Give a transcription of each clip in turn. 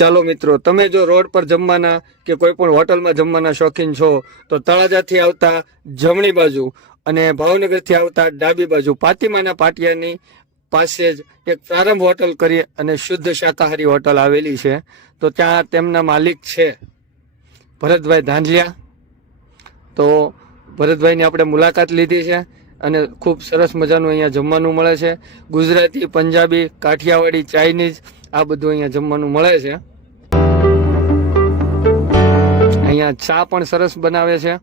ચાલો મિત્રો, તમે જો રોડ પર જમવાના કે કોઈ પણ હોટલમાં જમવાના શોખીન છો તો તળાજાથી આવતા જમણી બાજુ અને ભાવનગરથી આવતા ડાબી બાજુ પાતીમાના પાટિયાની પાસે જ એક પ્રારંભ હોટલ કરી અને શુદ્ધ શાકાહારી હોટલ આવેલી છે. તો ત્યાં તેમના માલિક છે ભરતભાઈ ધાંધલિયા. તો ભરતભાઈની આપણે મુલાકાત લીધી છે અને ખૂબ સરસ મજાનું અહીંયા જમવાનું મળે છે. ગુજરાતી, પંજાબી, કાઠિયાવાડી, ચાઇનીઝ આ બધું અહીંયા જમવાનું મળે છે. અહીંયા ચા પણ સરસ બનાવે છે.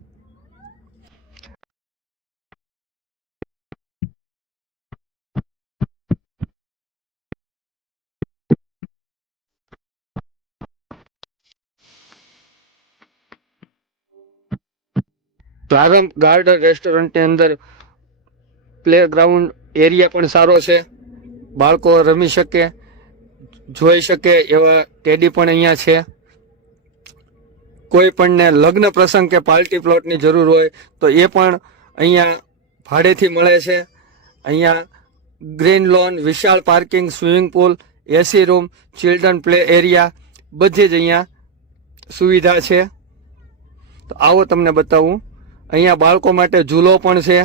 પ્રારંભ ગાર્ડન રેસ્ટોરન્ટની અંદર પ્લે ગ્રાઉન્ડ એરિયા પણ સારો છે. બાળકો રમી શકે, જોઈ શકે એવા ટેડી પણ અહીંયા છે. કોઈ પણને લગ્ન પ્રસંગ કે પાર્ટી પ્લોટની જરૂર હોય તો એ પણ અહીંયા ભાડેથી મળે છે. અહીંયા ગ્રીન લોન, વિશાળ parking, swimming pool, AC room, children play area બધી જ અહીંયા સુવિધા છે. તો આવો તમને બતાવું. અહીંયા બાળકો માટે ઝૂલો પણ છે.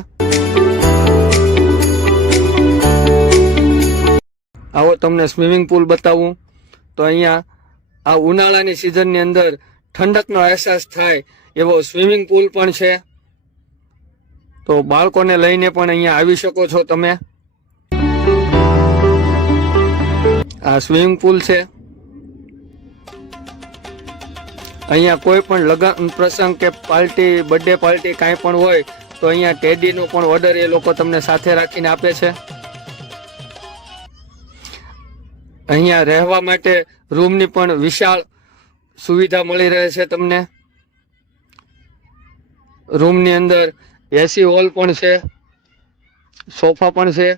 આવો તમને સ્વિમિંગ પુલ બતાવું. તો અહીંયા આ ઉનાળાની સિઝનની અંદર ઠંડકનો અહેસાસ થાય એવો સ્વિમિંગ પુલ પણ છે. તો બાળકોને લઈને પણ અહીંયા આવી શકો છો તમે. આ સ્વિમિંગ પુલ છે. અહીંયા કોઈ પણ લગ્ન પ્રસંગ કે પાર્ટી, બર્થડે પાર્ટી કાંઈ પણ હોય તો અહીંયા ટેડીનો પણ ઓર્ડર એ લોકો તમને સાથે રાખીને આપે છે. અહીંયા રહેવા માટે રૂમની પણ વિશાળ સુવિધા મળી રહે છે તમને. રૂમની અંદર એસી હોલ પણ છે, સોફા પણ છે.